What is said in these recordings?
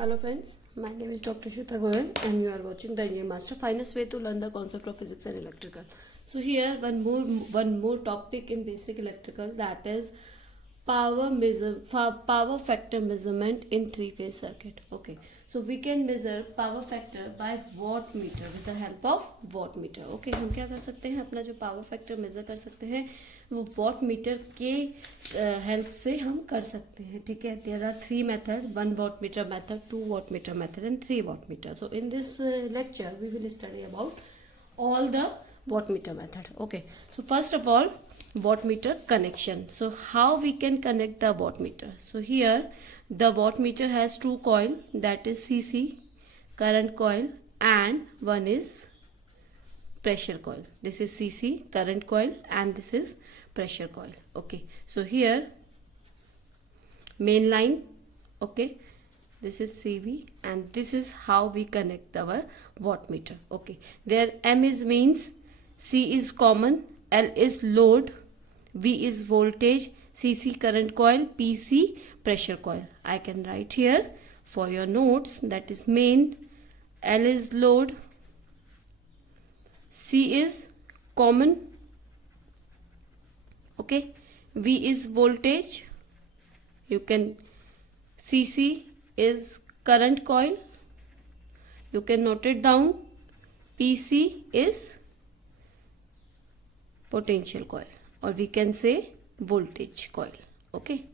Hello friends, my name is Dr. Shweta Goyal and you are watching the Engineering Master, finest way to learn the concept of physics and electrical. So here one more topic in basic electrical, that is power factor measurement in three-phase circuit. Okay, so we can measure power factor by wattmeter with the help of wattmeter. Okay, हम क्या कर सकते हैं, अपना जो power factor measure कर सकते हैं वो wattmeter के help से हम कर सकते हैं. ठीक है, there are three methods: 1 wattmeter method, 2 wattmeter method and 3 wattmeter. So in this lecture we will study about all the wattmeter method. Okay, so first of all, wattmeter connection. So how we can connect the wattmeter? So here the wattmeter has two coil, that is CC, current coil, and one is pressure coil. This is CC, current coil, and this is pressure coil. Okay, so here main line, okay, this is CV, and this is how we connect our wattmeter. Okay, there M is means, C is common, L is load, V is voltage, CC current coil, PC pressure coil. I can write here for your notes, that is main, L is load, C is common, okay, V is voltage, you can, CC is current coil, you can note it down, PC is potential coil, or we can say voltage coil. Okay,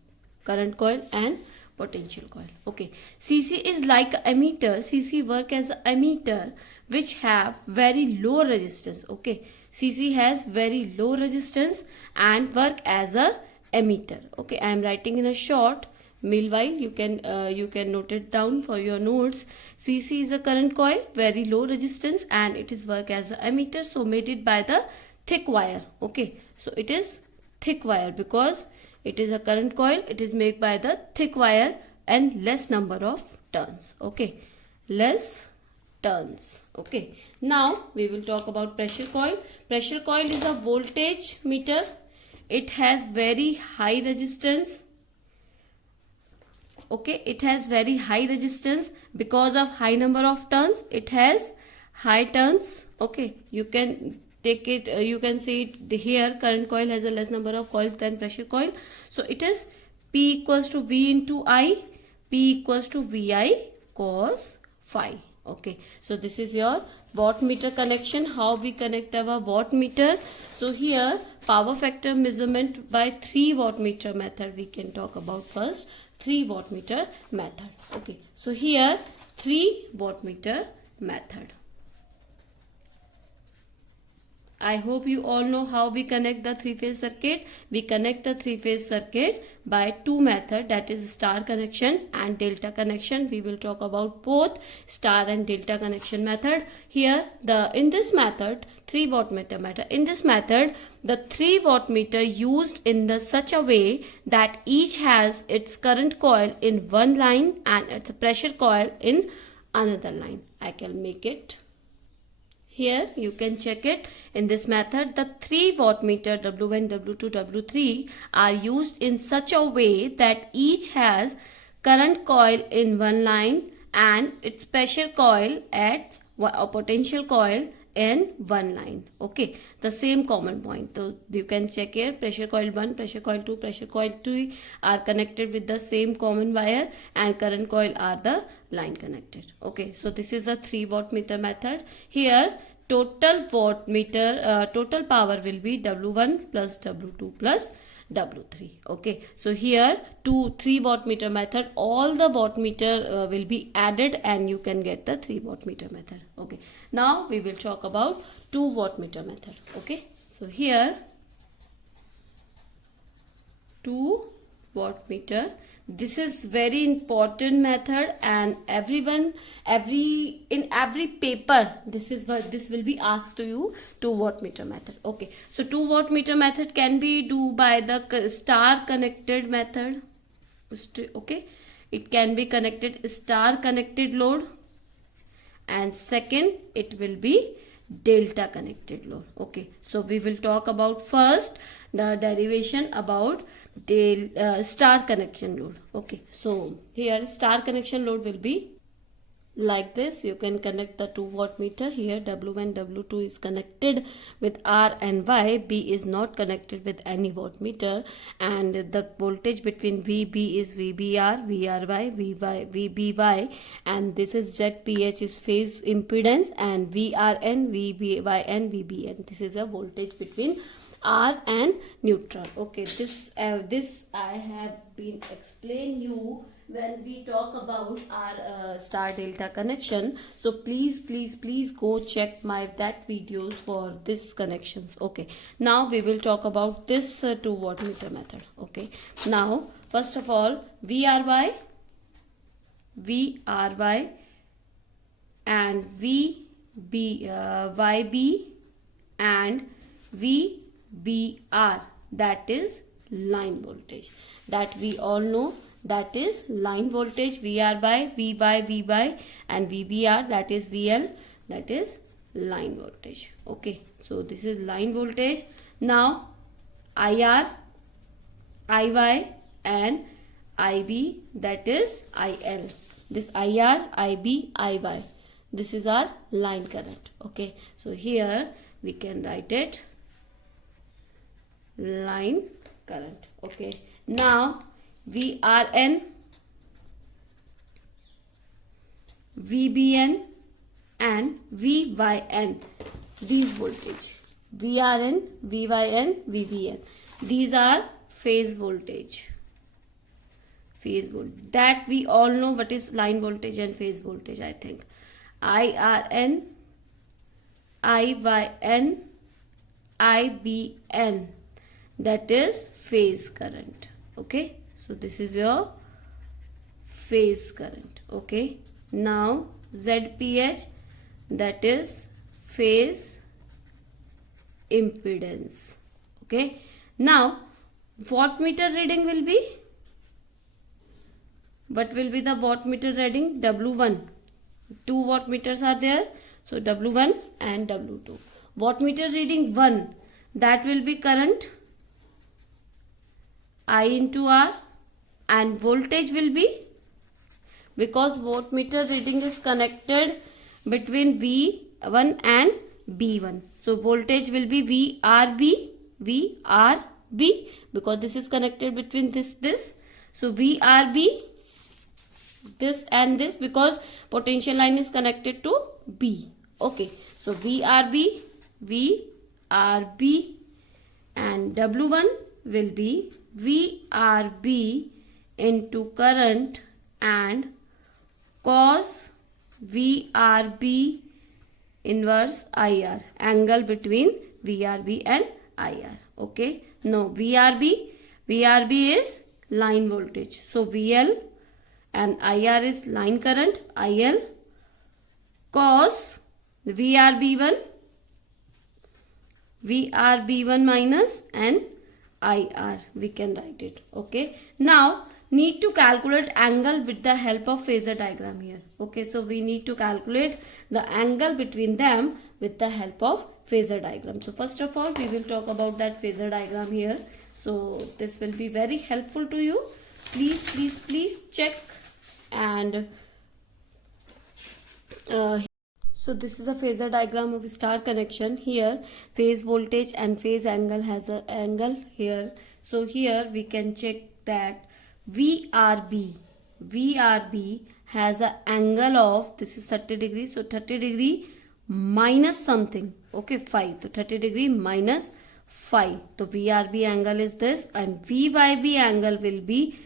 current coil and potential coil. Okay, CC is like ammeter. CC work as ammeter which have very low resistance. Okay, CC has very low resistance and work as a ammeter. Okay, I am writing in a short. Meanwhile, you can note it down for your notes. CC is a current coil, very low resistance, and it is work as a ammeter. So made it by the thick wire. Okay, so it is thick wire because it is a current coil. It is made by the thick wire and less number of turns. Okay, less turns. Okay, now we will talk about pressure coil. Pressure coil is a voltage meter. It has very high resistance. Okay, it has very high resistance because of high number of turns. It has high turns. Okay, you can take it, you can see it here, current coil has a less number of coils than pressure coil. So it is P equals to V into I, P equals to VI cos phi. Okay, so this is your wattmeter connection, how we connect our wattmeter. So here power factor measurement by 3 wattmeter method we can talk about. First 3 wattmeter method. Okay, so here 3 wattmeter method. I hope you all know how we connect the three-phase circuit. We connect the three-phase circuit by 2 methods, that is star connection and delta connection. We will talk about both star and delta connection method. Here in this method, 3 wattmeter method. In this method, the 3 wattmeter used in the such a way that each has its current coil in one line and its pressure coil in another line. I can make it. Here you can check it. In this method, the 3 wattmeter W1, W2, W3 are used in such a way that each has current coil in one line and its pressure coil at a potential coil in one line. Okay, the same common point. So you can check here, pressure coil 1, pressure coil 2, pressure coil 2 are connected with the same common wire and current coil are the line connected. Okay, so this is a 3 wattmeter method. Here total wattmeter, total power will be W1 plus W2 plus W3. Okay, so here 3 wattmeter method, all the wattmeter will be added and you can get the 3 wattmeter method. Okay, now we will talk about 2 wattmeter method. Okay, so here 2 wattmeter. This is very important method and in every paper this will be asked to you, 2 wattmeter method. Okay, so 2 wattmeter method can be do by the star connected method. Okay, it can be connected star connected load, and second it will be delta connected load. Okay, so we will talk about first the derivation about star connection load. Okay, so here star connection load will be like this. You can connect the 2 wattmeter here. W1, W2 is connected with R and Y. B is not connected with any wattmeter, and the voltage between VB is VBR, VRY, VBY, and this is ZPH is phase impedance, and VRN, VBYN, VBN. This is a voltage between R and neutral. Okay, this I have been explain you when we talk about our star delta connection. So please go check my that videos for this connections. Okay, now we will talk about this 2 wattmeter method. Okay, now first of all, VRY and YB and VBR, that is line voltage, that we all know, that is line voltage. VR by VY and VBR, that is VL, that is line voltage. Okay, so this is line voltage. Now IR, IY and IB, that is IL. This IR, IB, IY, this is our line current. Okay, so here we can write it line current. Okay, now VRN, VBN and VYN, these voltage, VRN, VYN, VBN, these are phase voltage. That we all know what is line voltage and phase voltage, I think. IRN, IYN, IBN, that is phase current. Okay, so this is your phase current. Okay, now ZPH, that is phase impedance. Okay, now wattmeter reading will be, what will be the wattmeter reading? W1, 2 wattmeters are there, so W1 and W2. Wattmeter reading 1, that will be current I into R, and voltage will be, because wattmeter reading is connected between V1 and B1, so voltage will be VRB, because this is connected between this, so VRB, this and this, because potential line is connected to B. Okay, so VRB, and W1 will be VRB into current and cos VRB inverse IR, angle between VRB and IR. Okay, no, VRB is line voltage, so VL, and IR is line current, IL, cos VRB1 minus and IR, we can write it. Okay, now need to calculate angle with the help of phasor diagram here. Okay, so we need to calculate the angle between them with the help of phasor diagram. So first of all, we will talk about that phasor diagram here. So this will be very helpful to you. Please check. And so this is a phasor diagram of star connection. Here phase voltage and phase angle has an angle here. So here we can check that VRB has an angle of, this is 30 degrees, so 30 degree minus something. Okay, phi, so 30 degree minus phi, so VRB angle is this, and VYB angle will be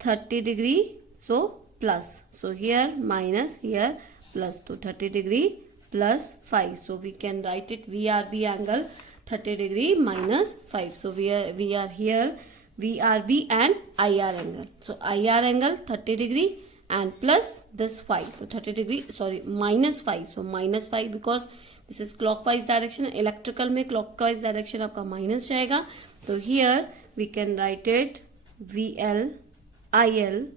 30 degree, so plus, so here minus, here plus, so 30 degree plus 5, so we can write it VRB angle 30 degree minus 5. So we are here VRB and IR angle, so IR angle 30 degree and plus this 5, so 30 degree, sorry, minus 5, so minus 5, because this is clockwise direction. Electrical में clockwise direction आपका minus जाएगा, तो here we can write it VL IL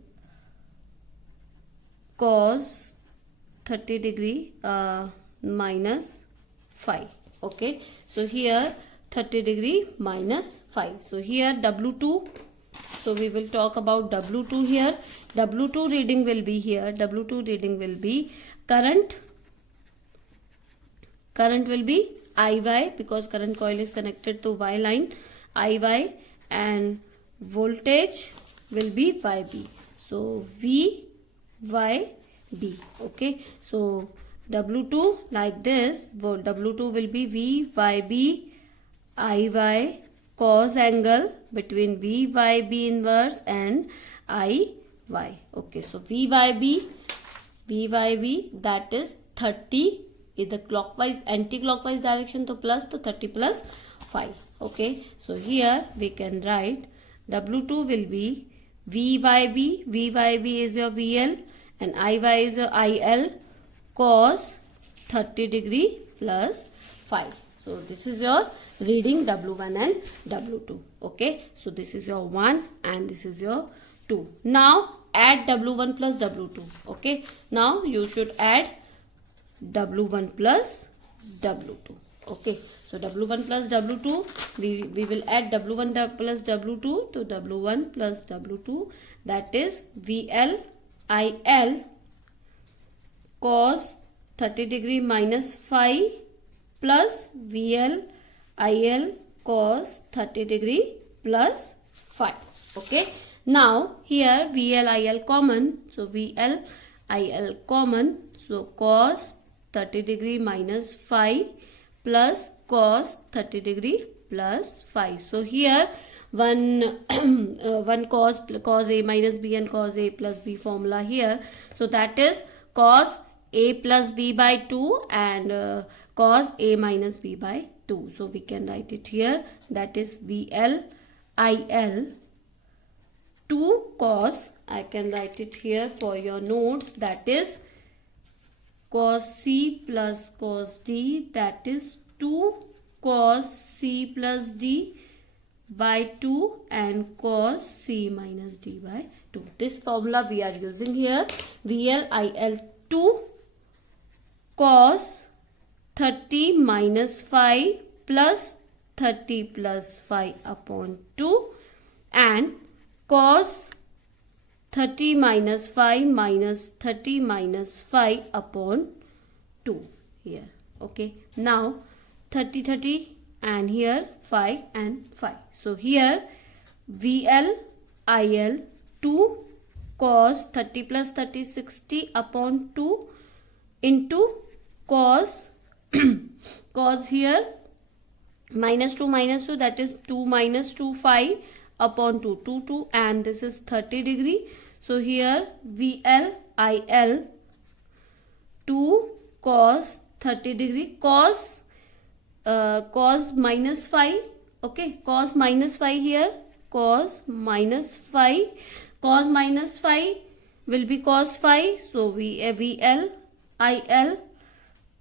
cos 30 degree minus 5. Okay, so here 30 degree minus 5. So here W2 So we will talk about W2 here. W2 reading will be here. W2 reading will be current. Current will be IY because current coil is connected to Y line. IY, and voltage will be YB. So VYB. Okay. So W2 like this. W2 will be VYB IY cos angle between VYB inverse and IY. Okay. So VYB that is 30. Either clockwise, anti-clockwise direction to plus, to 30 plus 5. Okay. So here we can write W2 will be VYB. VYB is your VL and IY is your IL cos 30 degree plus 5. So this is your reading W1 and W2. Okay. So this is your 1 and this is your 2. Now add W1 plus W2. Okay. Now you should add W1 plus W2. Okay. So W1 plus W2, we will add W1 plus W2 to W1 plus W2. That is VL IL cos 30 degree minus 5 plus VL IL cos 30 degree plus 5. Okay. Now here VL IL common. So VL IL common. So cos 30 degree minus 5 plus cos 30 degree plus 5. So here one cos A minus B and cos A plus B formula here. So that is cos A plus B by 2 and cos A minus B by 2. So we can write it here. That is VL IL 2 cos. I can write it here for your notes. That is cos C plus cos D, that is 2 cos C plus D by 2 and cos C minus D by 2. This formula we are using here. VL IL 2 cos 30 minus 5 plus 30 plus 5 upon 2 and cos 30 minus 5 minus 30 minus 5 upon 2 here. Okay. Now 30 and here 5 and 5. So here VL IL 2 cos 30 plus 30 60 upon 2 into cos cos here minus 2 that is 2 minus 2 5 upon 2 and this is 30 degree. So here VL IL 2 cos 30 degree cos minus 5. Okay, cos minus 5 here, cos minus 5 will be cos 5. So VL IL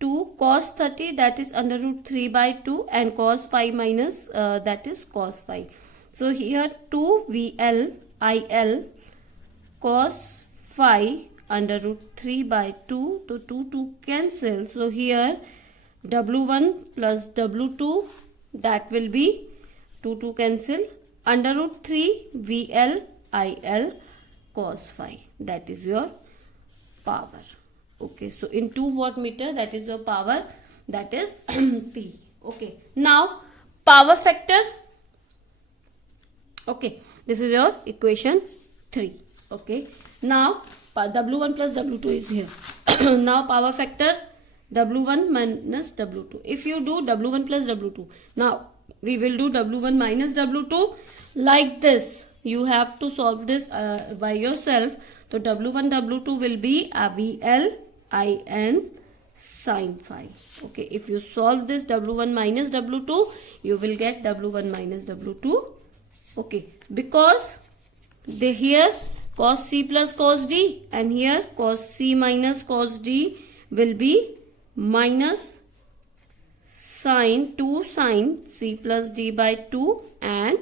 2 cos 30, that is under root 3 by 2 and cos 5 minus that is cos 5. So here 2 VL IL cos 5 under root 3 by 2 to 2 cancel. So here W1 plus W2, that will be 2 cancel, under root 3 VL IL cos 5, that is your power. Okay, so in 2 wattmeter, that is your power, that is P. Okay, now power factor. Okay, this is your equation 3. Okay, now W1 plus W2 is here. Now power factor W1 minus W2. If you do W1 plus W2, now we will do W1 minus W2 like this. You have to solve this by yourself. So W1 W2 will be a VL IN sin phi. Okay, if you solve this W1 minus W2, you will get W1 minus W2. Okay, because they here cos C plus cos D and here cos C minus cos D will be minus sin 2 sin C plus D by 2 and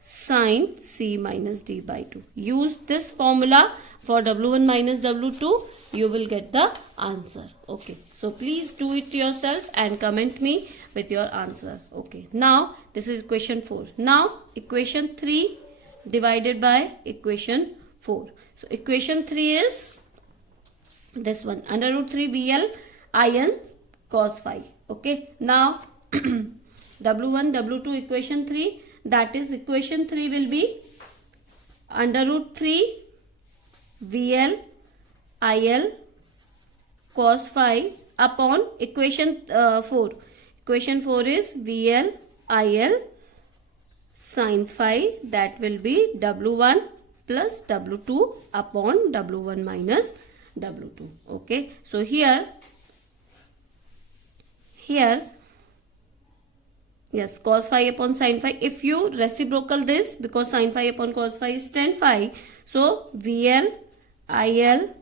sin C minus D by 2. Use this formula for W1 minus W2, you will get the answer. Okay, so please do it yourself and comment me with your answer. Okay, now this is equation 4. Now equation 3 divided by equation 4. So equation 3 is this one, under root 3 VL IN cos phi. Okay, now W1 W2 equation 3, that is equation 3 will be under root 3 VL IL cos phi upon equation 4. Equation 4 is VL IL sin phi, that will be W1 plus W2 upon W1 minus W2. Okay, so here yes, cos phi upon sin phi. If you reciprocal this, because sin phi upon cos phi is tan phi, so VL IL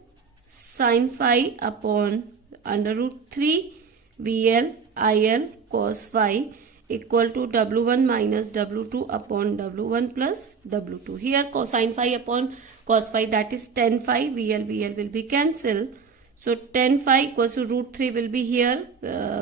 sin phi upon under root 3 VL IL cos phi equal to W1 minus W2 upon W1 plus W2. Here sin phi upon cos phi, that is tan phi, VL will be cancelled. So tan phi equals to root 3 will be here.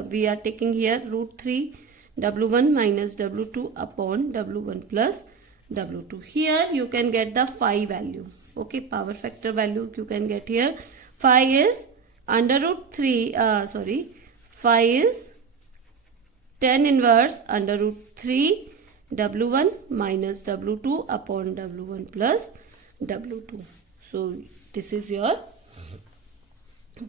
We are taking here root 3 W1 minus W2 upon W1 plus W2. Here you can get the phi value. Okay, power factor value you can get here. Phi is under root 3, phi is tan inverse under root 3 W1 minus W2 upon W1 plus W2. So this is your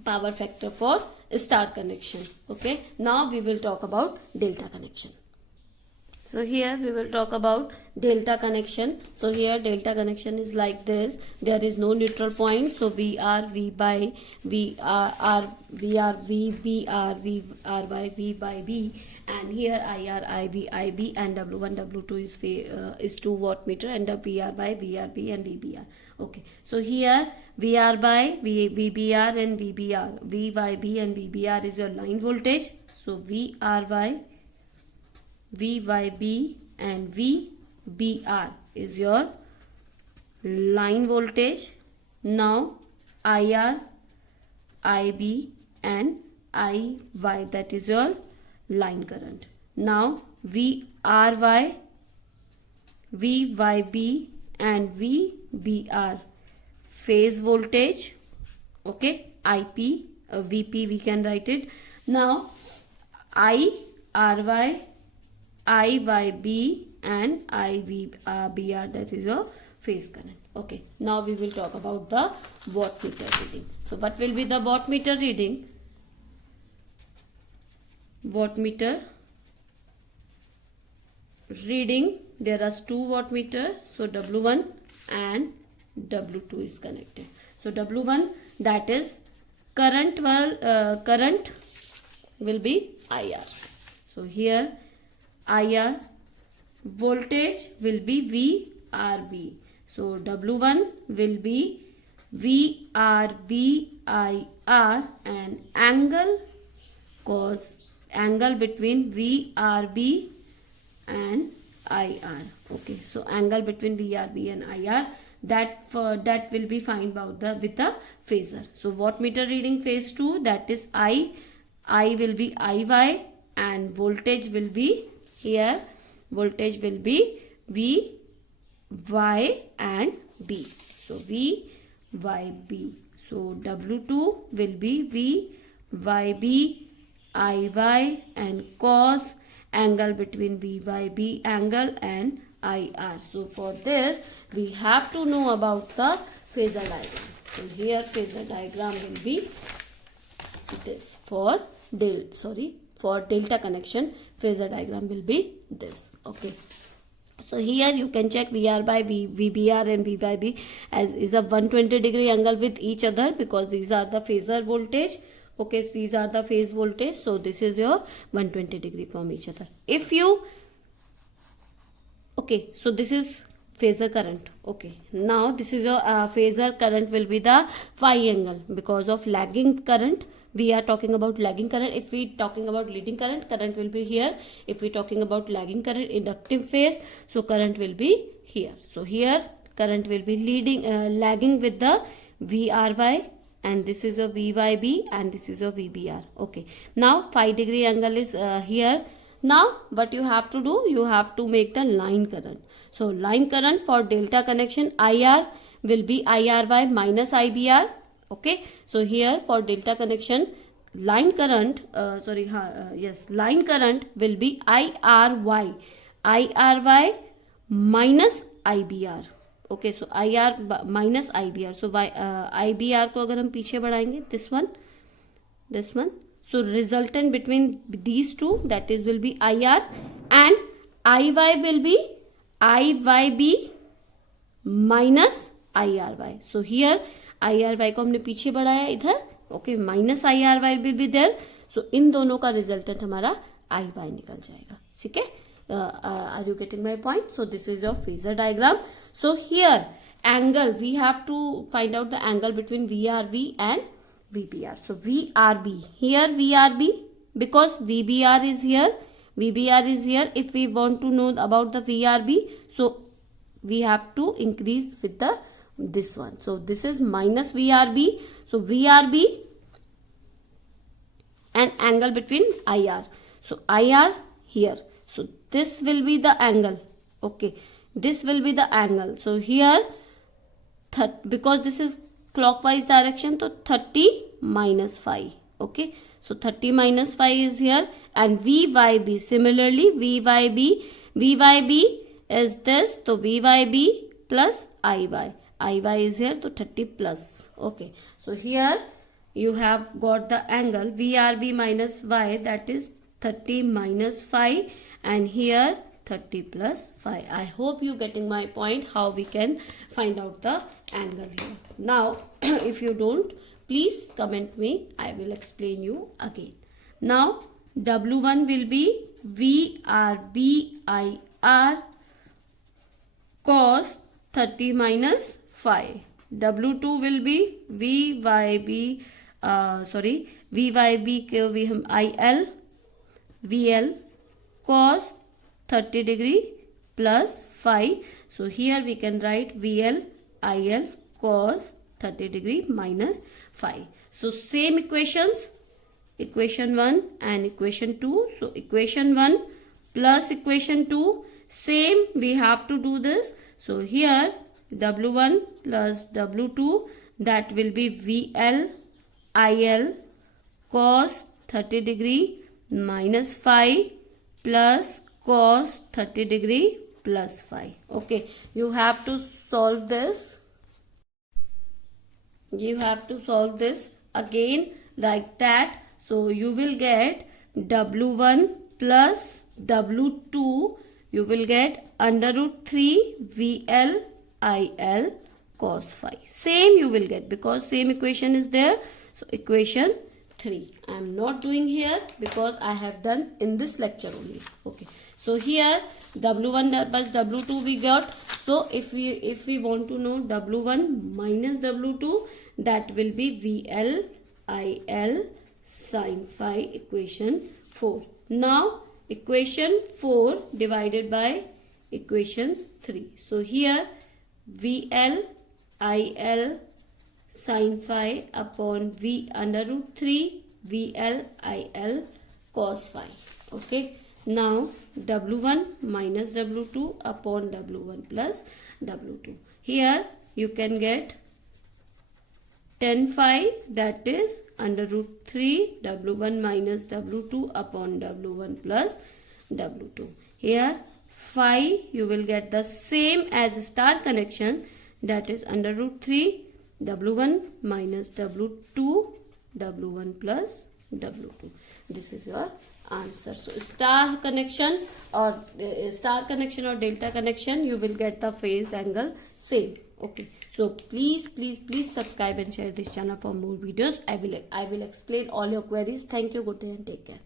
power factor for star connection. Okay, now we will talk about delta connection. So here we will talk about delta connection. So here delta connection is like this. There is no neutral point. So V R V by V R V R V B R V R by V by B, and here I R I B I B, and W1 W2 is 2 wattmeter, and V R by V R B and V B R. Okay, so here V R by V B R and V B R, V by B and V B R is your line voltage. So V R by V by B and V B R is your line voltage. Now I R, I B and I Y, that is your line current. Now V R Y, V Y B and V B R phase voltage. Okay, IP, VP we can write it. Now I R Y, I Y B and I V B R, that is your phase current. Okay, now we will talk about the wattmeter reading. So what will be the wattmeter reading? Wattmeter reading, there are 2 wattmeter, so W1 and W2 is connected. So W1, that is current will be IR. So here IR, voltage will be VRB. So W1 will be VRBIR, and angle between VRB and IR. Okay, so angle between VRB and IR, that will be find out with the phasor. So wattmeter reading phase 2, that is I will be IY, and voltage will be here, voltage will be V, Y and B. So V, Y, B. So W2 will be V, Y, B, I, Y, and cos angle between V, Y, B angle and IR. So for this we have to know about the phasor diagram. So here phasor diagram will be this. For delta connection, phasor diagram will be this. Okay, so here you can check VR by VBR and V by B as is a 120 degree angle with each other, because these are the phasor voltage. Okay, so these are the phase voltage. So this is your 120 degree from each other. If you so this is phasor current. Okay, now this is your phasor current will be the phi angle, because of lagging current. We are talking about lagging current. If we talking about leading current, current will be here. If we talking about lagging current, inductive phase, so current will be here. So here current will be lagging with the VRY, and this is a VYB and this is a VBR. Okay, now phi degree angle is here. Now what you have to do, you have to make the line current. So line current for delta connection, IR will be IRY minus IBR. Okay, so here for delta connection, line current line current will be IRY minus IBR. Okay, so IR minus IBR. So IBR को अगर हम पीछे बढ़ाएंगे, this one, so resultant between these two, that is will be IR, and IY will be IYB minus IRY. so here IRY को हमने पीछे बढ़ाया इधर, okay, minus IRY will be there. so इन दोनों का रिजल्टेंट हमारा IY निकल जाएगा. ठीक है, are you getting my point? So this is your phasor diagram. So here angle, we have to find out the angle between VRB and VBR. So VRB, here VRB, because VBR is here. If we want to know about the VRB, so we have to increase with the this one. So this is minus VRB. So VRB and angle between IR. So IR here. So this will be the angle. Okay, this will be the angle. So here, because this is clockwise direction, so 30 minus 5. Okay, so 30 minus 5 is here, and VYB, similarly VYB is this, so VYB plus IY is here, so 30 plus. Okay, so here you have got the angle VRB minus Y, that is 30 minus 5, and here 30 plus 5. I hope you getting my point, how we can find out the angle here. Now if you don't, please comment me, I will explain you again. Now W1 will be VRBIR cos 30 minus 5. W2 will be VYB के भी हम VL cos 30 degree plus 5. So here we can write VL IL cos 30 degree minus 5. So same equations, equation 1 and equation 2. So equation 1 plus equation 2, same we have to do this. So here W1 plus W2, that will be VL IL cos 30 degree minus 5 plus cos 30 degree plus 5. Okay, you have to solve this. You have to solve this again like that. So you will get W1 plus W2, you will get under root 3 VL IL cos 5. Same you will get, because same equation is there. So equation 3. I am not doing here because I have done in this lecture only. Okay, so here W1 plus W2 we got. So if we want to know W1 minus W2, that will be VL IL sin phi, equation 4. Now equation 4 divided by equation 3. So here VL IL sin phi upon V under root 3 VL IL cos phi. Okay, now W1 minus W2 upon W1 plus W2. Here you can get 10 phi, that is under root 3 W1 minus W2 upon W1 plus W2. Here phi you will get the same as star connection, that is under root 3 W1 minus W2 W1 plus W2. This is your answer. So star connection or delta connection, you will get the phase angle same. Okay, so please subscribe and share this channel for more videos. I will explain all your queries. Thank you, good day and take care.